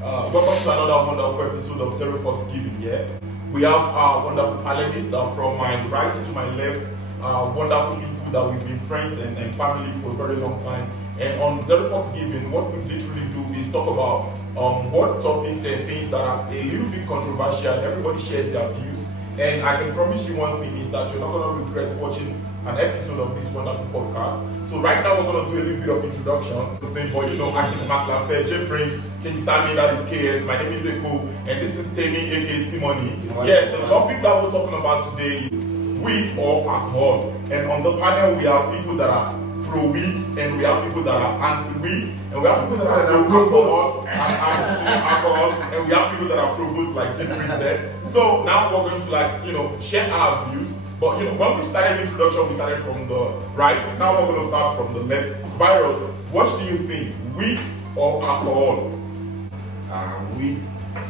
Welcome to another wonderful episode of Zero Fox Giving. Yeah, we have wonderful panelists from my right to my left. Wonderful people that we've been friends and family for a very long time. And on Zero Fox Giving, what we literally do is talk about what topics and things that are a little bit controversial. Everybody shares their views. And I can promise you one thing is that you're not going to regret watching an episode of this wonderful podcast. So right now we're going to do a little bit of introduction. This name, but you know, Akis Maklafe, J Prince, King Sammy, that is KS. My name is Eko, and this is Temi, aka Timoni. Yeah, the topic that we're talking about today is weed or alcohol. And on the panel we have people that are pro-weed, and we have people that are anti-weed, and we have people that are pro-alcohol, and we have people that are pro-booze, like J Prince said. So now we're going to share our views. But when we started introduction, we started from the right. Now we're going to start from the left. Virus, what do you think? Weed or alcohol? Weed.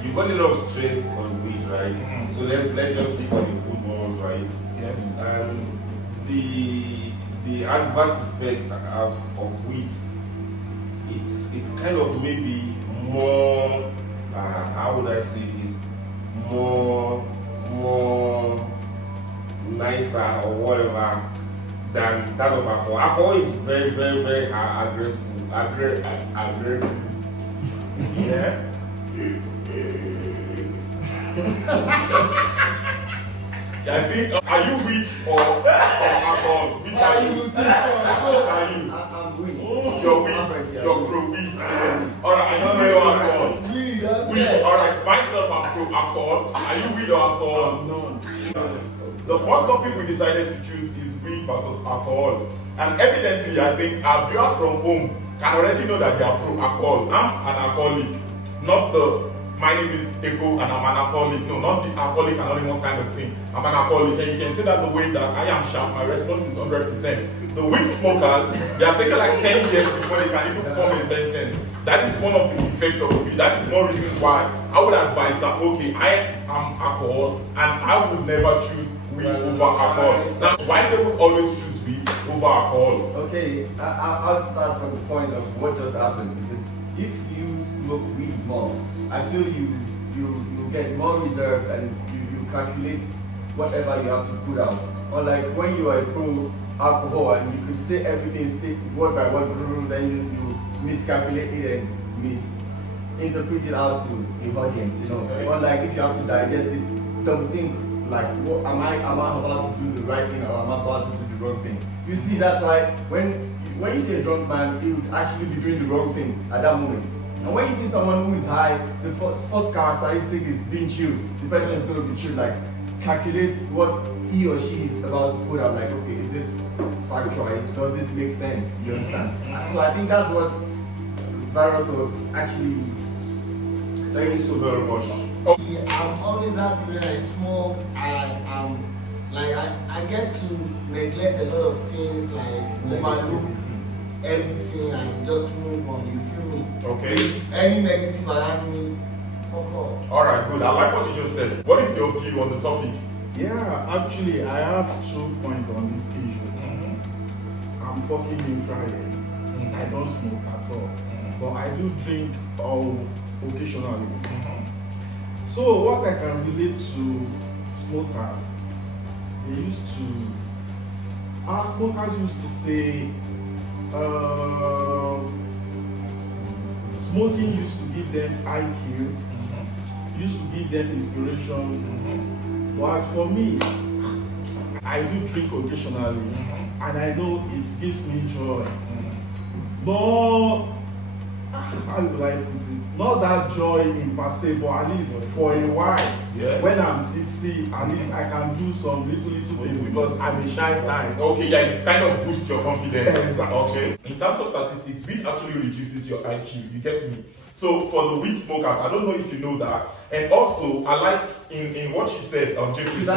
You got a lot of stress on weed, right? Mm-hmm. So let's just stick on the good ones, right? Yes. And the adverse effect of weed, it's kind of maybe more. How would I say this? More nicer or whatever than that of alcohol. Alcohol is very, very, very aggressive. Yeah. I think, are you weak or alcohol? Which are you? Which are you? I'm weak. You're weak. You're pro-weak. Alright, are you weak or alcohol? Weak. Alright, myself, I'm pro-alcohol. Are you weak or alcohol? No. The first topic we decided to choose is weed versus alcohol. And evidently, I think our viewers from home can already know that they are pro-alcohol. I'm an alcoholic. Not my name is Eko and I'm an alcoholic. No, not the alcoholic anonymous kind of thing. I'm an alcoholic, and you can see that the way that I am sharp, my response is 100%. The weed smokers, they are taking like 10 years before they can even form a sentence. That is one of the effects of weed. That is more reasons why I would advise that, okay, I am alcohol and I would never choose weed over alcohol. That's why they would always choose weed over alcohol. Okay, I'll start from the point of what just happened, because if you smoke weed more, I feel you get more reserved and you calculate whatever you have to put out. Unlike when you are a pro alcohol and you could say everything word by word, then you miscalculate it and misinterpret it out to the audience, you know. Okay. Unlike if you have to digest it, don't think like, what am I about to do the right thing or am I about to do the wrong thing? You see, that's why when you see a drunk man, he would actually be doing the wrong thing at that moment. And when you see someone who is high, the first characteristic is being chill. The person is going to be chill, like calculate what he or she is about to put out. Like, okay, is this factual? Does this make sense? You understand? So I think that's what Virus was actually. Thank you so very much. I'm always happy when I smoke. I get to neglect a lot of things, like overlook everything and just move on. You feel me? Okay. If any negative around me, fuck off. Alright, good. I like what you just said. What is your view on the topic? Yeah, actually, I have 2 points on this issue. I'm fucking neutral here. I don't smoke at all, but I do drink occasionally. So what I can relate to smokers, our smokers used to say, smoking used to give them IQ, used to give them inspirations. But as for me, I do drink occasionally, and I know it gives me joy. But how you like it? Not that joy in per se, but at least for a while, when I'm tipsy, at least I can do some little things because I'm a shy type. Okay, yeah, it kind of boosts your confidence. Exactly. Okay. In terms of statistics, weed actually reduces your IQ. You get me? So for the weed smokers, I don't know if you know that. And also, I like in what she said. Should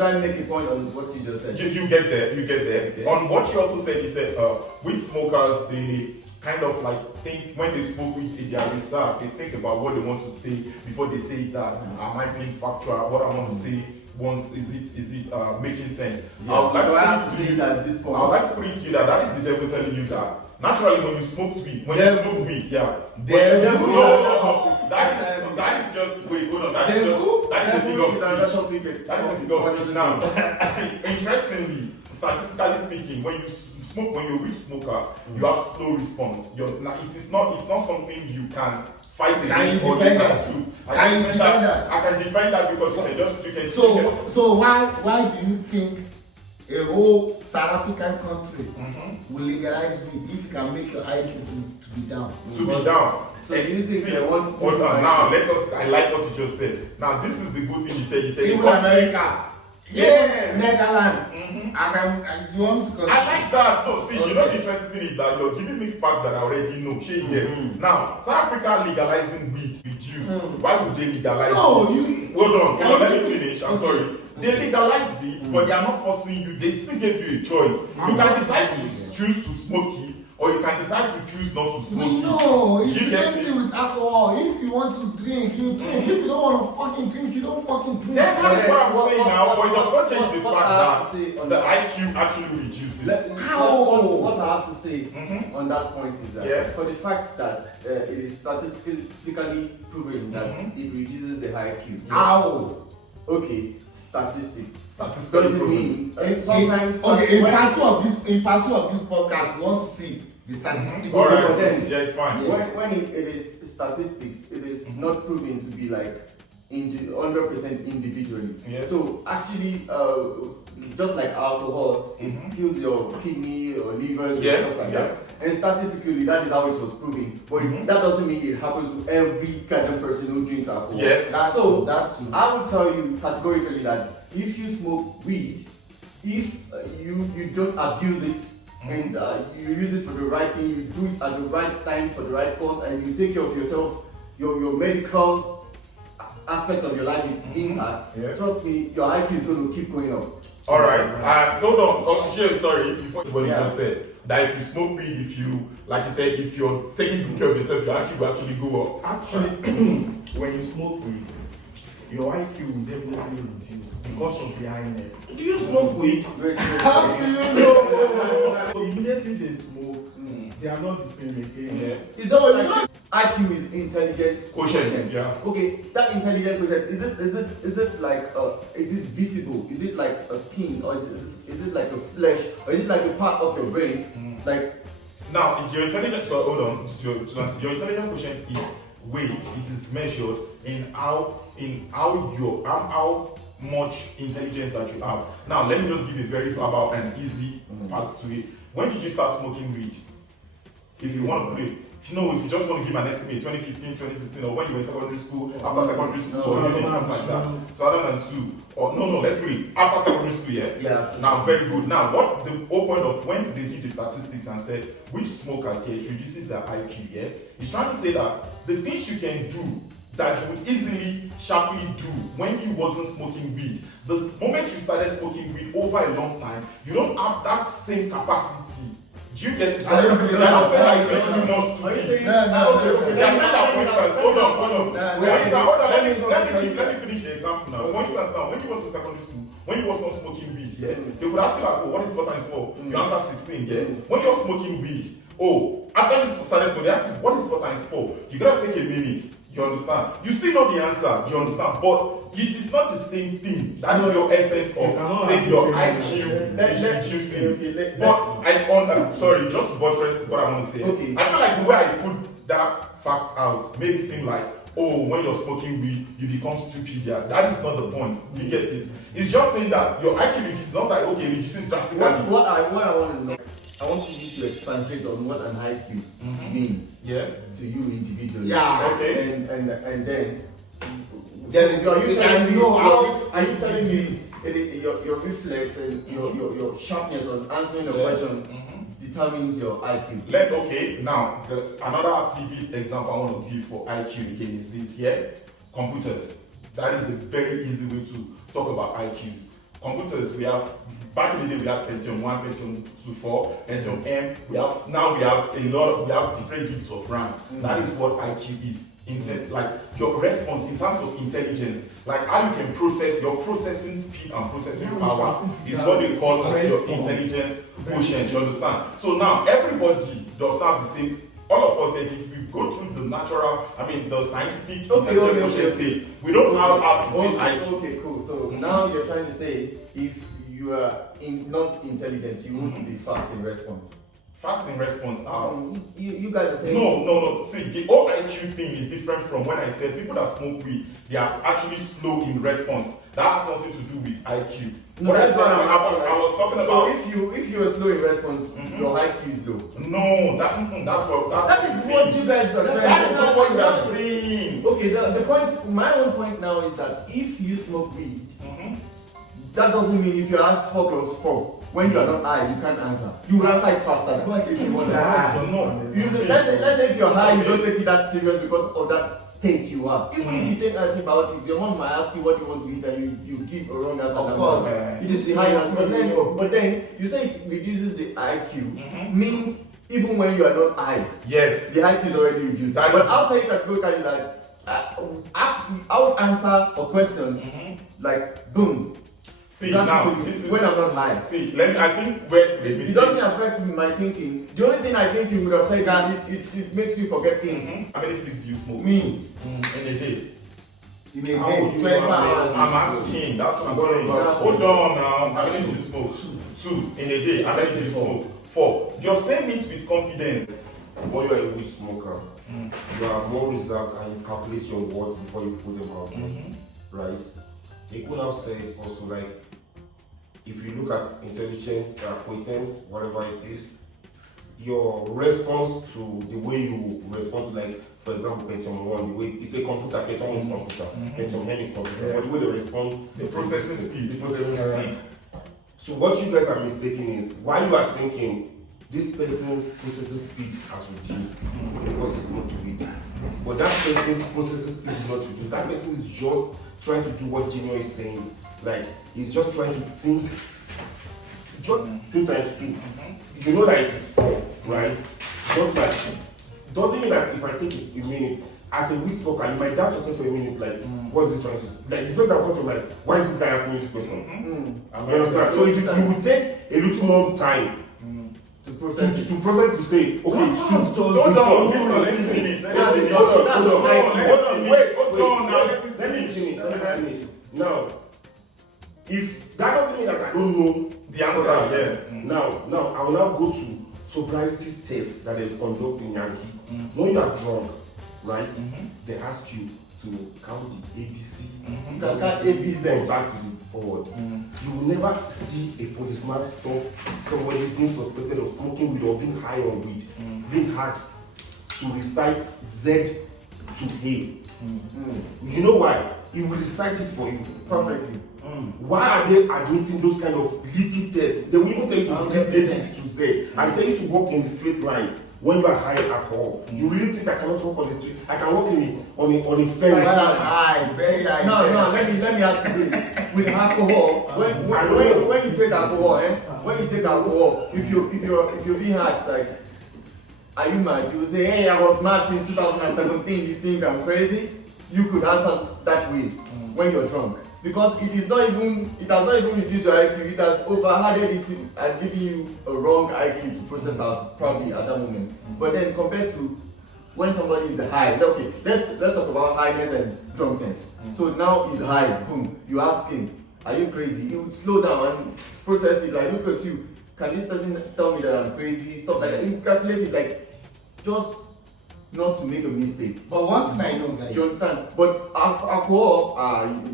I make a point on what you just said? You get there. Okay. On what she also said, he said weed smokers, they kind of like think when they smoke weed in their research, they think about what they want to say before they say that. Am I being factual? What I want to say once is it making sense? Yeah. I would like to say that at this point. I would like to put it to you that is the devil telling you that naturally when you smoke weed, that is figure It's another speech. topic. That is a figure of speech now. See, interestingly, statistically speaking, when you smoke, when you're a weed smoker, you have slow response. Now, it's not something you can fight against or you defend can that? do. Can you defend that? I can defend that because you can So why do you think a whole South African country will legalize weed if you can make your IQ to be down? to be down. So do you think they want Hold on, now let us. I like what you just said. Now this is the good thing he said. He said Even the country- America, Yes. Netherlands. You want to I like that. No, see, you know the Okay. interesting thing is that you're giving me fact that I already know. Now, South Africa legalizing weed with juice. Why would they legalize No, it? you. Hold on, let me you- finish. I'm okay. sorry. They legalized it, but they are not forcing you. They still gave you a choice. You can decide to choose to smoke it, or you can decide to choose not to smoke it. No, it's You the get same it? thing with alcohol. If you want to drink, you drink. If you don't want to fucking drink, you don't fucking drink. Then that is what I'm What- saying what- now, but it does not what- change the what I fact have to say that on the that. IQ actually reduces. What I have to say Mhm. on that point is that Yeah. for the fact that it is statistically proven that it reduces the IQ. How? Okay, statistics. Statistically Doesn't proven. mean sometimes. Okay, in when- part two of this podcast, we want to see the statistics. All right, Okay. yeah, it's fine. when it is statistics, it is not proven to be like 100% individually. Yes. So actually, just like alcohol, it kills your kidney or livers Yeah, and stuff like yeah. that. And statistically, that is how it was proven. But that doesn't mean it happens to every goddamn person who drinks alcohol. Yes. That's So true. That's true. I would tell you categorically that if you smoke weed, if you don't abuse it and you use it for the right thing, you do it at the right time for the right cause, and you take care of yourself, your medical aspect of your life is intact. Yeah. Trust me, your IQ is going to keep going up. All right. Hold on. Oh, sure, sorry. Before what you Yeah. just said, that if you smoke weed, if you, like you said, if you're taking good care of yourself, your IQ will actually go up. Actually, when you smoke weed, your IQ will definitely reduce because of the highness. Do you smoke weed? How do you know? So immediately they smoke, they are not the same again. Yeah. It's just like IQ is intelligent Quotient, yeah. Okay, that intelligent quotient, is it like is it visible? Is it like a skin, or is it like a flesh, or is it like a part of your brain? Like Now, is your intelligence? So hold on. Your intelligence quotient is weight. It is measured in how much intelligence that you have. Now, let me just give a very about an easy part to it. When did you start smoking weed? If you want to put it, if you just want to give an estimate, 2015, 2016, or when you were in secondary school, after secondary school, or maybe something like that. So other than 2, or no, let's put it after secondary school, yeah. Yeah. Now, very good. Now, what the whole point of when they did the statistics and said which smokers here it reduces their IQ, yeah, it's trying to say that the things you can do that you would easily, sharply do when you wasn't smoking weed. The moment you started smoking weed over a long time, you don't have that same capacity. Do you get it? I don't believe They're not saying that. like it makes you more stupid. No. They're saying that, for instance, hold on. No, Let me finish the example now. For instance, now, when you was in secondary school, when you was not smoking weed, yeah, they could ask you like, oh, what is 4 times 4? You answer 16, yeah. When you're smoking weed, after you started smoking, they ask you, what is 4 times 4? You gotta take a minute. You understand? You still know the answer. You understand? But it is not the same thing. That is your essence of saying your IQ is reducing. But sorry, just to buttress what I want to say. Okay. I feel like the way I put that fact out made it seem like, when you're smoking weed, you become stupid. Yeah, that is not the point. Do you get it? It's just saying that your IQ reduces, not like okay, reduces drastically. what I want to know, I want you to expatiate on what an IQ means Yeah. to you individually. Yeah. Okay. And then Then are you you telling can me know how are you telling me it your reflex and your sharpness on answering the Yeah. question determines your IQ? Now another vivid example I want to give for IQ again is this here. Computers. That is a very easy way to talk about IQs. Computers, we have back in the day we had Pentium 1, Pentium 2, 4, Pentium M. We have different gigs of RAM. That is what IQ is. Like your response in terms of intelligence, like how you can process your processing speed and processing power is what they call as your intelligence quotient. You understand? So now everybody does not have the same. All of us, if we go through the natural, the scientific Okay. state. We don't have the same IQ. Okay, cool. So now you're trying to say if you are not intelligent, you won't be fast in response. Fast in response. You guys are saying No. See, the whole IQ thing is different from when I said people that smoke weed, they are actually slow in response. That has nothing to do with IQ. No, that's what I was talking about. So if you are slow in response, your IQ is low. No, that That is what you guys are trying That to is not what you are saying. Okay, the point, my own point now is that if you smoke weed, that doesn't mean if you ask 4 plus 4, when you are not high, you can't answer. You will answer it faster. But if you want to Let's say if you're high, you don't take it that serious because of that state you are. Even if you take antibiotics, your mom might ask you what you want to eat and you give a wrong answer. Of course. It is high, but then you say it reduces the IQ, means even when you are not high, Yes. the IQ is already reduced. That But is- I'll tell you that I would answer a question like boom. See, That's now, when this is... I'm not high. See, I think where the It mistake... doesn't affect my thinking. The only thing I think you would have said that it makes you forget things. How many sticks do you smoke? me In a day? in a How day, would you 12 want hours. I'm asking, that's what I'm What saying. about Hold two? on now. How many do you smoke? Two in a day. How many do you smoke? 4. You're saying it with confidence. When you are a weed smoker, you are more reserved and you calculate your words before you put them out. Right? They could have said also like, if you look at intelligence, competence, whatever it is, your response to the way you respond to, like, for example, Pentium 1, the way it's a computer, Pentium 1 is computer, Pentium N is computer, but the way they respond, The processing speed. the processing speed. So what you guys are mistaken is, while you are thinking, this person's processing speed has reduced because it's not weed. But that person's processing speed is not reduced. That person is just trying to do what Gino is saying. Like, he's just trying to think just 2 times 2. You know that it is 4, right? Just like, doesn't mean that if I take a minute, as a weed smoker, you might doubt yourself for a minute, like, what's he trying to say? Like, the first that comes from, like, why is this guy asking me this question? You understand? So you would take a little more time To process it. to process to say, okay, it's 2. Hold on, let me finish. Hold on, wait, hold on now. Let Let me me finish. Now, if that doesn't mean that I don't know The answer, yeah. Now I will now go to sobriety test that they conduct in Yankee. When you are drunk, right? They ask you to count the ABC. You can count ABZ. From back to the forward. You will never see a policeman stop somebody being suspected of smoking weed or being high on weed, being asked to recite Z to A. You know why? He will recite it for you Perfectly. Why are they admitting those kind of little tests? They will even tell you to get A to Z and tell you to walk in the straight line when you are high alcohol. You really think I cannot walk on the street? I can walk on a fence. Very high, very high. No, let me ask you this. With alcohol, when you take alcohol, if you're being asked like, are you mad? You say, hey, I was mad since 2017. You think I'm crazy? You could answer that way when you're drunk. Because it has not even reduced your IQ, it has overadded it and given you a wrong IQ to process out probably at that moment. But then compared to when somebody is high, okay, let's talk about highness and drunkenness. So now he's high, boom, you ask him, are you crazy? He would slow down and process it, like, look at you, can this person tell me that I'm crazy? Stuff like that. You calculate it like just not to make a mistake. But one thing I know, guys. You understand? But alcohol,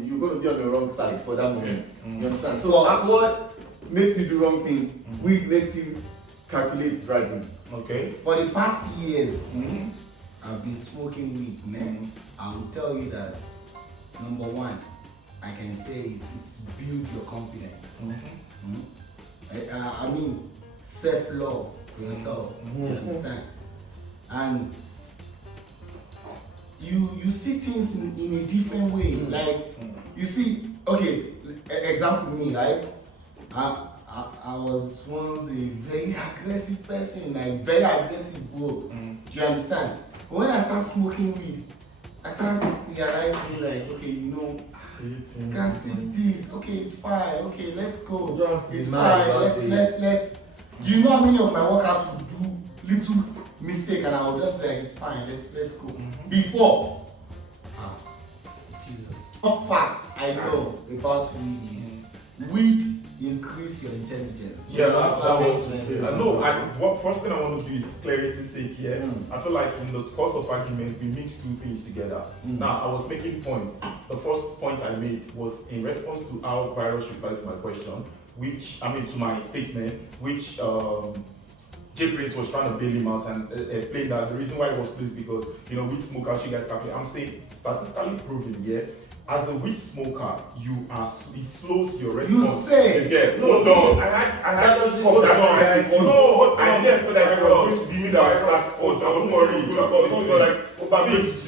you're going to be on the wrong side for that moment. You understand? So alcohol makes you do wrong thing. Weed makes you calculate rightly. Okay. For the past years, I've been smoking weed, man. I will tell you that, number one, I can say it's build your confidence. I mean, self-love for yourself. You understand? And you see things in a different way. Like, you see, okay, example me, right? I was once a very aggressive person, like very aggressive bro. Do you understand? But when I start smoking weed, I start realizing like, okay, you know, you can see this, okay, it's fine, okay, let's go. You don't have to be It's mad fine, about it. let's. Do you know how many of my workers would do little mistake and I will just be like, it's fine, let's go. Before, Jesus. One fact I know about weed is weed increase your intelligence. Yeah, that makes sense. what first thing I want to do is clarity's sake here. I feel like in the course of argument we mix two things together. Now I was making points. The first point I made was in response to how Virus replied to my question, to my statement, which J Prince was trying to bail him out and explain that the reason why he was pleased because with smokers you guys can play. I'm saying statistically proven, yeah. As a weed smoker, it slows your response. You say hold on. I Hold on. I didn't expect that I was going to be that was don't worry.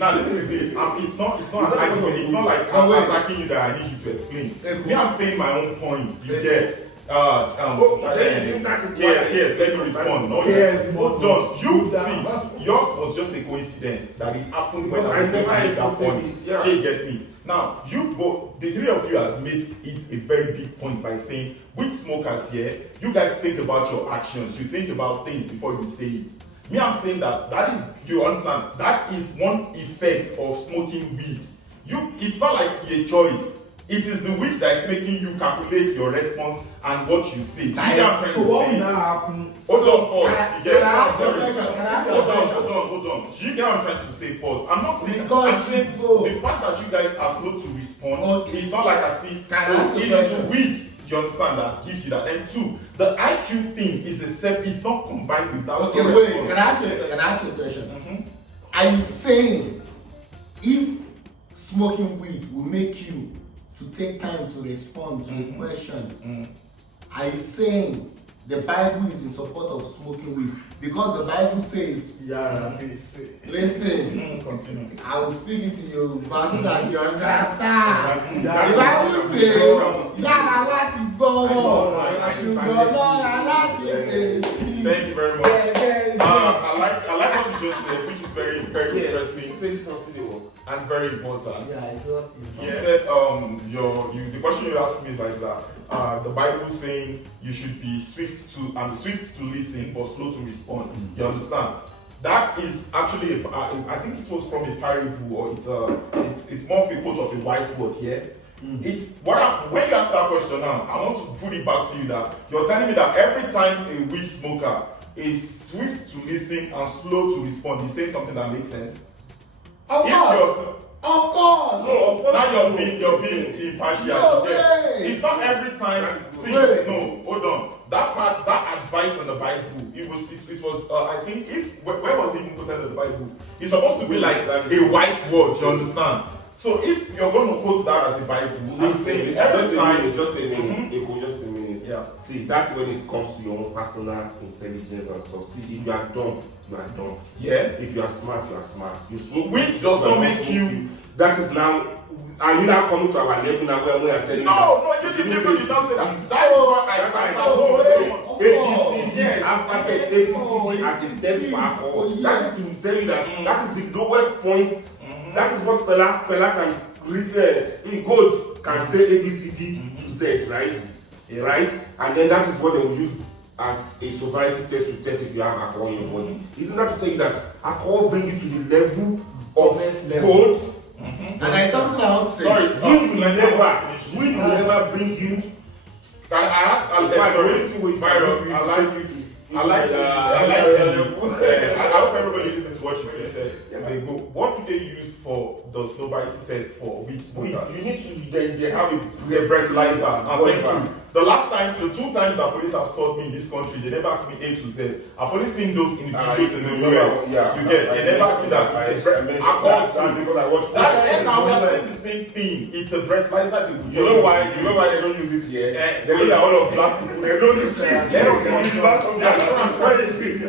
Now listen to it. It's not an argument. It's not like I'm attacking you that I need you to explain. Me, I'm saying my own points. You get. Yes, let me respond. No, yes, hold on. You see, yours was just a coincidence that it happened when I never made that point. Jay, get me. Now, the three of you have made it a very big point by saying, with smokers here, you guys think about your actions. You think about things before you say it. Me, I'm saying that is, you understand, that is one effect of smoking weed. It's not like a choice. It is the weed that is making you calculate your response and what you say. So what will now happen? Hold on first. Hold on. You get what I'm trying to say first. I'm not saying because the fact that you guys are slow to respond, it's not like I see it is the weed. You understand that gives you that. And two, the IQ thing is not combined with that. Okay, wait. Can I ask you a question? Are you saying if smoking weed will make you to take time to respond to a question, are you saying the Bible is in support of smoking weed? Because the Bible says, listen, continue. I will speak it to you, but so that you understand. The Bible says, Thank you very much. I like what you just said, which is very, very interesting and very important. You said the question you asked me is like that. The Bible saying you should be swift to listen but slow to respond. You understand? That is actually I think it was from a parable, or it's more of a quote of a wise word here. It's when you ask that question now, I want to put it back to you that you're telling me that every time a weed smoker is swift to listen and slow to respond, he's saying something that makes sense. Of course. No, of course. Now you're being impartial. No, it's not every time. No, hold on. That advice in the Bible, it was I think where was it even quoted in the Bible? It's supposed to be like a wise word. You understand? So if you're going to quote that as a Bible, I'm saying every time. Just a minute. Yeah. See, that's when it comes to your own personal intelligence and stuff. See, if you are dumb, you are dumb. Yeah. If you are smart, you are smart. You smoke, which does not make you. That is now. Are you now coming to our level now where we are telling you? No, you did not say that. That is what I ABCD as a test for alcohol. That is to tell you that is the lowest point. That is what fella can read in gold can say ABCD to Z, right? Right? And then that is what they will use as a sobriety test to test if you have alcohol in your body. Isn't that to tell you that alcohol brings you to the level of gold? And there's something I want to say. Sorry, we will never bring you. I asked Alex with virus. I hope everybody listens to what you said. They go, what do they use for the sobriety test for weed smokers? You need to they have a breathalyzer. Thank you. The 2 times that police have stopped me in this country, they never asked me A to Z. I've only seen those individuals in the US. They never asked me that. Because I watched that. Now we're saying the same thing. It's a breathalyzer. You know why they don't use it here? They know that all of black people they don't use this. They don't use it.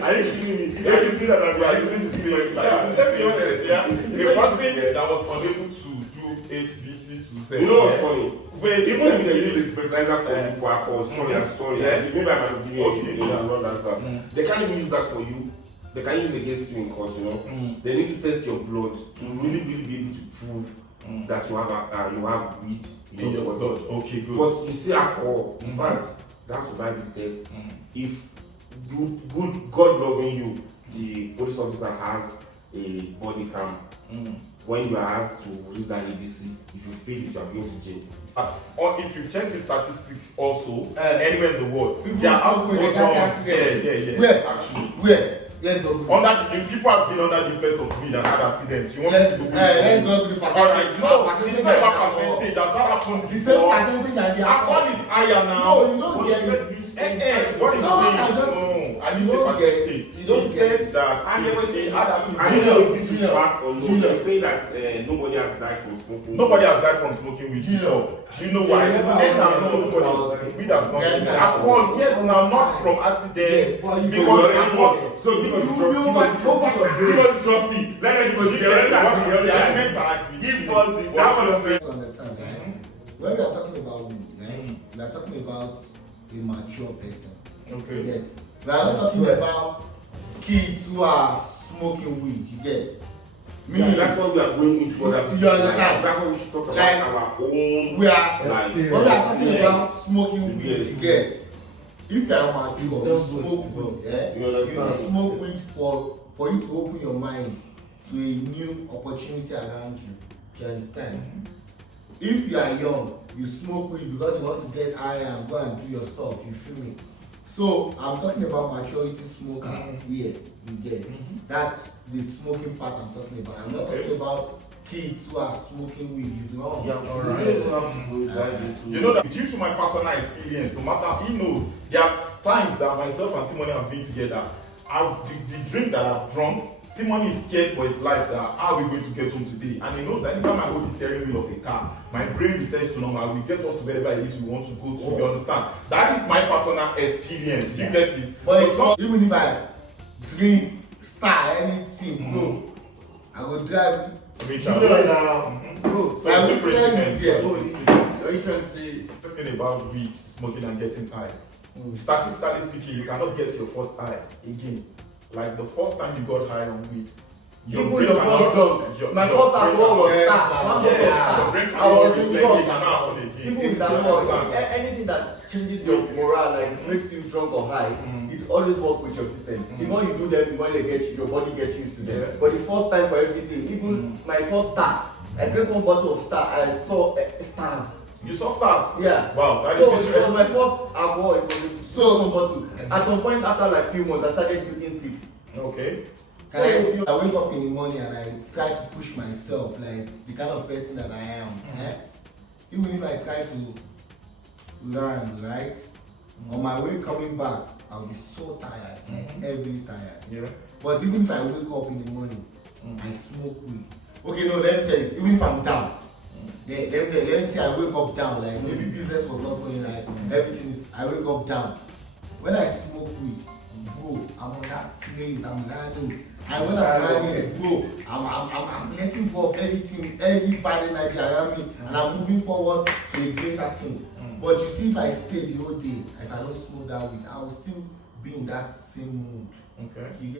Are you kidding me? Let me see that we are using the same. Let's be honest, the person that was unable to do 8BT to Z. You know what's funny? Even if they use this fertilizer for alcohol, sorry. Maybe I might give you a wrong answer. They can't even use that for you. They can use it against you in court, They need to test your blood to really be able to prove that you have weed in your blood. Okay, good. But you see alcohol, in fact, that's a very test. If good God loving you the police officer has a body cam. When you are asked to read that ABC, if you fail it, you are going to jail. Or if you check the statistics also, anywhere in the world, People they are asked to with go car down. accidents. Yeah, actually. Where? Let's go. People have been under the effects of weed and had accidents. You want Let's me to go? let's go to the Alright, percentage. no, it's not about percentage. That's not happened The same before. percentage that they are. Alcohol is higher now. No, you don't What get you said, it. what is Someone saying? can just- No, I you didn't say don't get it. percentage. You don't He get said that. And they were saying, had I accidents. don't know if this is Junior. fact or no. Junior. They say that nobody has died from smoking. Nobody has died from smoking weed before. Do you know why? Yeah, Weed has not been. Yeah, Alcohol, yes, now not from accidents. Yes, but you- Because So alcohol. so give us the trophy. you must go for your Give us the trophy. Let them give us the trophy. The arguments are agreed. Give us the that one of it. To understand, right? When we are talking about weed, right? We are talking about a mature person. Okay. You get? We are not talking about kids who are smoking weed. You get? Me, That's why we are going into other You people. understand? That's why we should talk about Like, our own we are life. when we are talking Yes. about smoking You weed. get. You get? If you are mature, you don't smoke weed. You understand? You smoke weed for you to open your mind to a new opportunity around you. Do you understand? If you are young, you smoke weed because you want to get high and go and do your stuff. You feel me? So I'm talking about maturity smoker here. You get? That's the smoking part I'm talking about. I'm not Okay. talking about kids who are smoking weed. It's wrong. Yeah, Alright. we don't have to go dive into. You know that due to my personal experience, no matter he knows, there are times that myself and Timoni have been together. The drink that I've drunk, Timoni is scared for his life that how are we going to get home today? And he knows that anytime I hold the steering wheel of a car, my brain resets to normal. We get us to wherever it is we want to go to. You understand? That is my personal experience. Do you get it? But it's not, even if I drink, star, anything, bro, I will drive. Richard. You know now. So I will different tell you things. here. Are you trying to say? Talking about weed, smoking and getting high. Statistically speaking, you cannot get your first high again. Like the first time you got high on weed. Even brain your cannot- first drug. your- My your first brain alcohol was Yes, start. One Yeah, bottle of your start. brain I cannot was in reflect, drug. it cannot happen again. Even with You alcohol, understand? anything that changes your morale, like makes you drunk or high, it always works with your system. The more you do them, the more they get you, your body gets used to them. Yeah. But the first time for everything, even my first start, I drank one bottle of star, I saw stars. You saw stars? Yeah. Wow, that So is it was interesting. my first alcohol. It was a So- one bottle. At some point after like few months, I started drinking 6. Okay. Can I say, I wake up in the morning and I try to push myself like the kind of person that I am. Even if I try to learn, right? On my way coming back, I'll be so tired, like heavily tired. Yeah. But even if I wake up in the morning, I smoke weed. Okay, no, let me tell you, even if I'm down, let me say I wake up down, like maybe business was not going right, everything is, I wake up down. When I smoke weed, bro, I'm on that slaves, I'm learning. And when I'm learning, bro, I'm letting go of everything, every bad energy around me, and I'm moving forward to a greater thing. But you see, if I stay the whole day, if I don't smoke that weed, I will still be in that same mood. Okay. You get